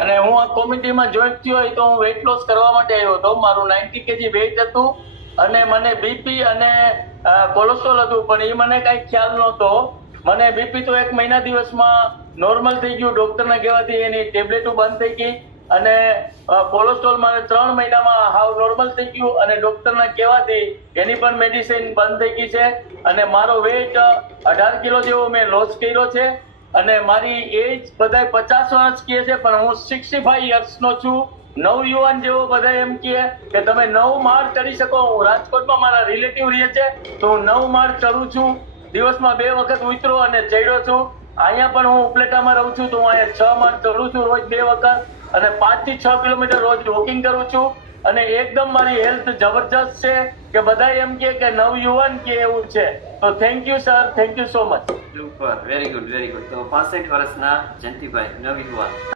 અને હું આ કોમિટીમાં જોઈન થયો તો હું વેઇટ લોસ કરવા માટે આવ્યો હતો. મારું 90 kg વેઇટ હતું અને મને બીપી અને કોલેસ્ટ્રોલ હતું, પણ એ મને કઈ ખ્યાલ નહોતો. મને બીપી તો 1 મહિના દિવસમાં નોર્મલ થઈ ગયું, ડોક્ટરના કહેવાથી એની ટેબ્લેટો બંધ થઈ ગઈ, અને કોલેસ્ટ્રોલ મને 3 મહિનામાં હાવ નોર્મલ થઈ ગયું, અને ડોક્ટરના કહેવાથી એની પણ મેડિસિન બંધ થઈ ગઈ છે. અને મારો વેઇટ 18 કિલો જેવો મેં લોસ કર્યો છે. અને મારી એજ બધા 50 વર્ષ કહે છે, પણ હું 65 યર્સનો છું. નવયુવાન જેવો બધા એમ કહે કે તમે 9 માળ ચડી શકો. હું રાજકોટમાં મારા રિલેટિવ રહે છે, તો હું 9 માળ ચડું છું. દિવસમાં 2 વખત ઉતરો અને ચડ્યો છું. અહીંયા પણ હું ઉપલેટામાં રહું છું, તો હું અહીંયા 6 માળ ચડું છું રોજ 2 વખત, અને 5 થી 6 કિલોમીટર રોજ વોકિંગ કરું છું. અને એકદમ મારી હેલ્થ જબરજસ્ત છે કે બધા એમ કે નવયુવાન કે એવું છે. તો thank you sir, thank you so much. Super, very good very good. તો 65 વર્ષના જયંતિભાઈ નવયુવાન.